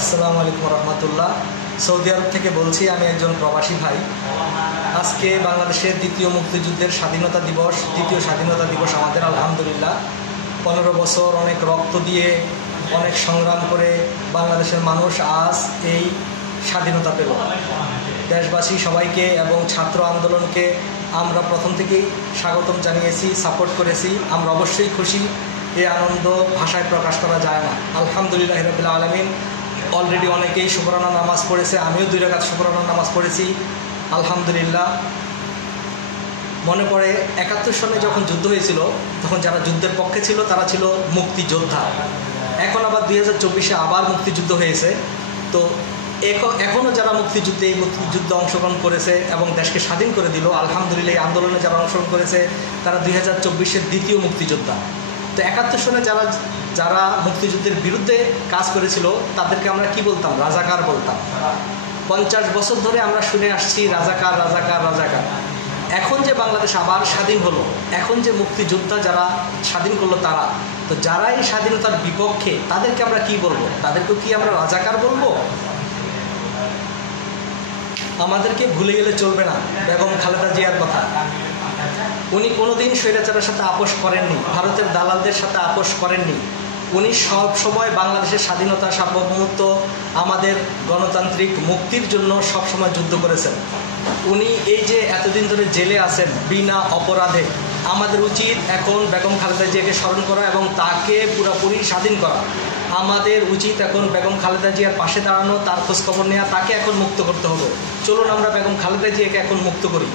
আসসালামু আলাইকুম রহমতুল্লাহ। সৌদি আরব থেকে বলছি, আমি একজন প্রবাসী ভাই। আজকে বাংলাদেশের দ্বিতীয় মুক্তিযুদ্ধের স্বাধীনতা দিবস, দ্বিতীয় স্বাধীনতা দিবস আমাদের। আলহামদুলিল্লাহ, 15 বছর অনেক রক্ত দিয়ে, অনেক সংগ্রাম করে বাংলাদেশের মানুষ আজ এই স্বাধীনতা পেল। দেশবাসী সবাইকে এবং ছাত্র আন্দোলনকে আমরা প্রথম থেকেই স্বাগতম জানিয়েছি, সাপোর্ট করেছি। আমরা অবশ্যই খুশি, এই আনন্দ ভাষায় প্রকাশ করা যায় না। আলহামদুলিল্লাহ রাব্বিল আলামিন। অলরেডি অনেকেই শুকরানা নামাজ পড়েছে, আমিও 2 রাকাত শুকরানা নামাজ পড়েছি আলহামদুলিল্লাহ। মনে পড়ে 71 সনে যখন যুদ্ধ হয়েছিল, তখন যারা যুদ্ধের পক্ষে ছিল তারা ছিল মুক্তিযোদ্ধা। এখন আবার 2024-এ আবার মুক্তিযুদ্ধ হয়েছে। তো এখনও যারা এই মুক্তিযুদ্ধে অংশগ্রহণ করেছে এবং দেশকে স্বাধীন করে দিল, আলহামদুলিল্লাহ। এই আন্দোলনে যারা অংশগ্রহণ করেছে তারা 2024-এর দ্বিতীয় মুক্তিযোদ্ধা। তো 71 সনে যারা মুক্তিযুদ্ধের বিরুদ্ধে কাজ করেছিল তাদেরকে আমরা কি বলতাম? রাজাকার বলতাম। 50 বছর ধরে আমরা শুনে আসছি রাজাকার রাজাকার রাজাকার। এখন যে বাংলাদেশ আবার স্বাধীন হলো, এখন যে মুক্তিযোদ্ধা যারা স্বাধীন করলো তারা, তো যারা এই স্বাধীনতার বিপক্ষে তাদেরকে আমরা কি বলবো? তাদেরকে কি আমরা রাজাকার বলবো? আমাদেরকে ভুলে গেলে চলবে না বেগম খালেদা জিয়ার কথা। উনি কোনোদিন স্বৈরাচারের সাথে আপোষ করেননি, ভারতের দালালদের সাথে আপোষ করেননি। উনি সব সময় বাংলাদেশের স্বাধীনতা, সার্বভৌমত্ব, আমাদের গণতান্ত্রিক মুক্তির জন্য সব সময় যুদ্ধ করেছেন। উনি এই যে এতদিন ধরে জেলে আছেন বিনা অপরাধে, আমাদের উচিত এখন বেগম খালেদা জিয়াকে স্মরণ করা এবং তাকে পুরোপুরি স্বাধীন করা। আমাদের উচিত এখন বেগম খালেদা জিয়ার পাশে দাঁড়ানো, তার খোঁজখবর নেওয়া, তাকে এখন মুক্ত করতে হবে। চলুন আমরা বেগম খালেদা জিয়াকে এখন মুক্ত করি।